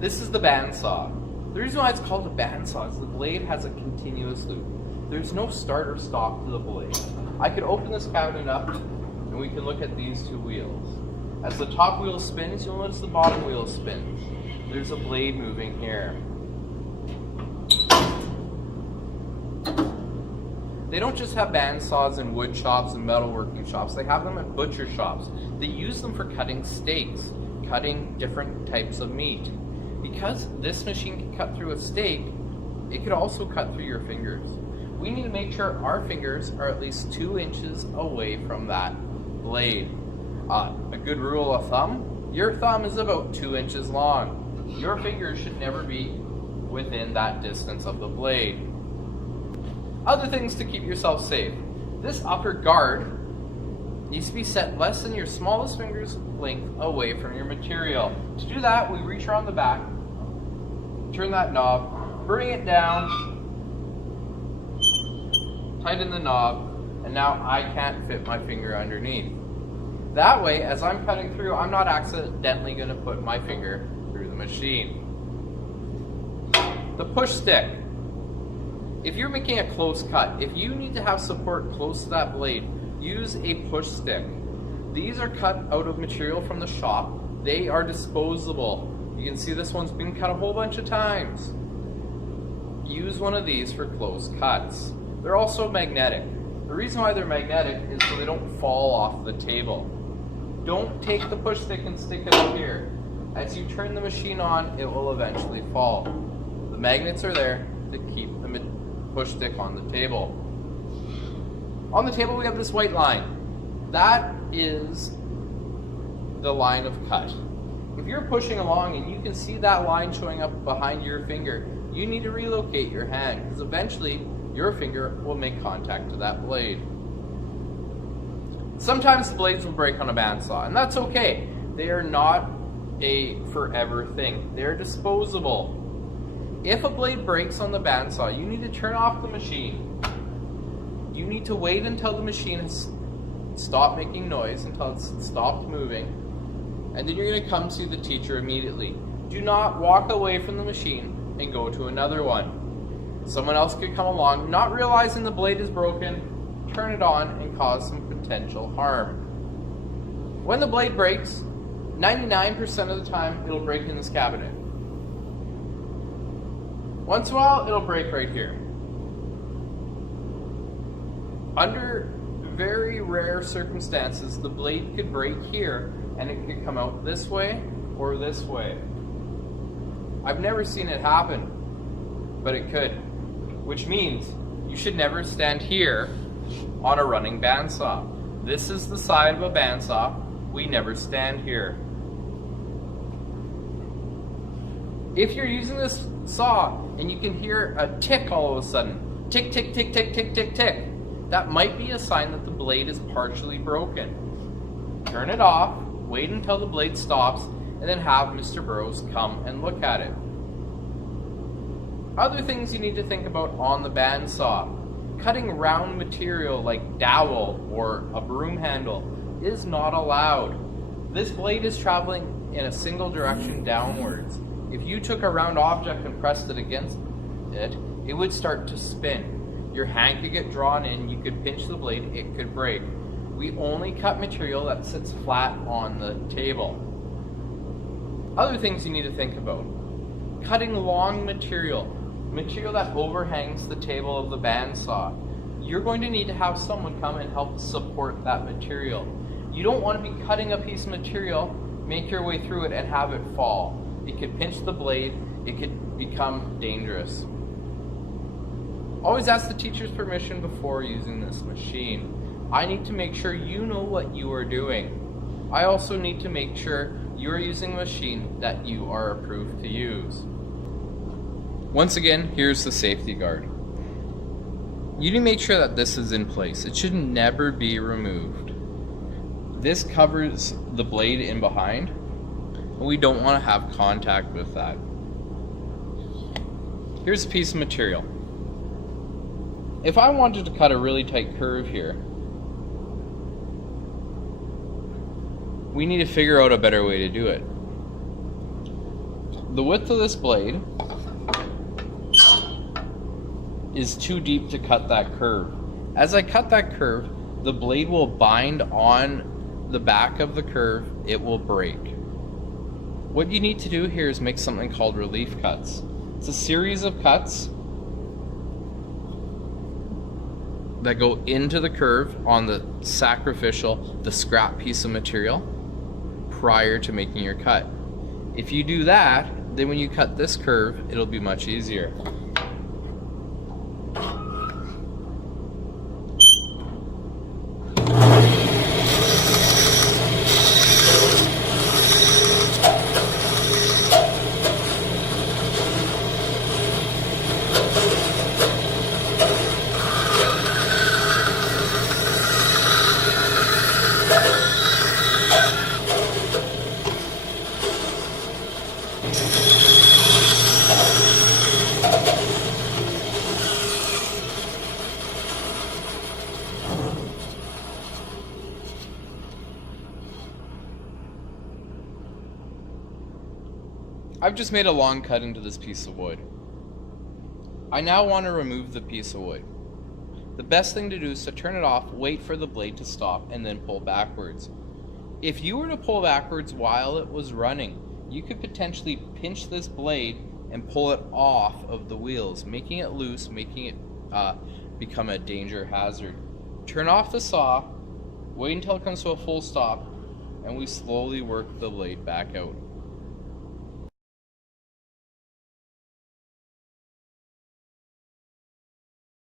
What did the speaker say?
This is the bandsaw. The reason why it's called a bandsaw is the blade has a continuous loop. There's no start or stop to the blade. I could open this cabinet up and we can look at these two wheels. As the top wheel spins, you'll notice the bottom wheel spins. There's a blade moving here. They don't just have bandsaws in wood shops and metalworking shops. They have them at butcher shops. They use them for cutting steaks, cutting different types of meat. Because this machine can cut through a steak, it could also cut through your fingers. We need to make sure our fingers are at least 2 inches away from that blade. A good rule of thumb, your thumb is about 2 inches long. Your fingers should never be within that distance of the blade. Other things to keep yourself safe. This upper guard needs to be set less than your smallest finger's length away from your material. To do that, we reach around the back, turn that knob, bring it down, tighten the knob, and now I can't fit my finger underneath. That way, as I'm cutting through, I'm not accidentally going to put my finger through the machine. The push stick. If you're making a close cut, if you need to have support close to that blade, use a push stick. These are cut out of material from the shop. They are disposable. You can see this one's been cut a whole bunch of times. Use one of these for close cuts. They're also magnetic. The reason why they're magnetic is so they don't fall off the table. Don't take the push stick and stick it up here. As you turn the machine on, it will eventually fall. The magnets are there to keep the push stick on the table. On the table we have this white line. That is the line of cut. If you're pushing along and you can see that line showing up behind your finger, you need to relocate your hand because eventually your finger will make contact to that blade. Sometimes the blades will break on a bandsaw, and that's okay. They are not a forever thing. They're disposable. If a blade breaks on the bandsaw, you need to turn off the machine. You need to wait until the machine has stopped making noise, until it's stopped moving, and then you're going to come see the teacher immediately. Do not walk away from the machine and go to another one. Someone else could come along, not realizing the blade is broken, turn it on, and cause some potential harm. When the blade breaks, 99% of the time it'll break in this cabinet. Once in a while, it'll break right here. Under very rare circumstances, the blade could break here and it could come out this way or this way. I've never seen it happen, but it could, which means you should never stand here on a running bandsaw. This is the side of a bandsaw. We never stand here. If you're using this saw and you can hear a tick all of a sudden, tick, tick, tick, tick, tick, tick, tick, that might be a sign that the blade is partially broken. Turn it off, wait until the blade stops, and then have Mr. Burrows come and look at it. Other things you need to think about on the bandsaw. Cutting round material like dowel or a broom handle is not allowed. This blade is traveling in a single direction downwards. If you took a round object and pressed it against it, it would start to spin. Your hand could get drawn in, you could pinch the blade, it could break. We only cut material that sits flat on the table. Other things you need to think about. Cutting long material that overhangs the table of the bandsaw. You're going to need to have someone come and help support that material. You don't want to be cutting a piece of material, make your way through it, and have it fall. It could pinch the blade, it could become dangerous. Always ask the teacher's permission before using this machine. I need to make sure you know what you are doing. I also need to make sure you are using a machine that you are approved to use. Once again, here's the safety guard. You need to make sure that this is in place. It should never be removed. This covers the blade in behind, and we don't want to have contact with that. Here's a piece of material. If I wanted to cut a really tight curve here, we need to figure out a better way to do it. The width of this blade is too deep to cut that curve. As I cut that curve, the blade will bind on the back of the curve, it will break. What you need to do here is make something called relief cuts. It's a series of cuts that go into the curve on the the scrap piece of material prior to making your cut. If you do that, then when you cut this curve, it'll be much easier. I've just made a long cut into this piece of wood. I now want to remove the piece of wood. The best thing to do is to turn it off, wait for the blade to stop, and then pull backwards. If you were to pull backwards while it was running, you could potentially pinch this blade and pull it off of the wheels, making it loose, making it become a danger hazard. Turn off the saw, wait until it comes to a full stop, and we slowly work the blade back out.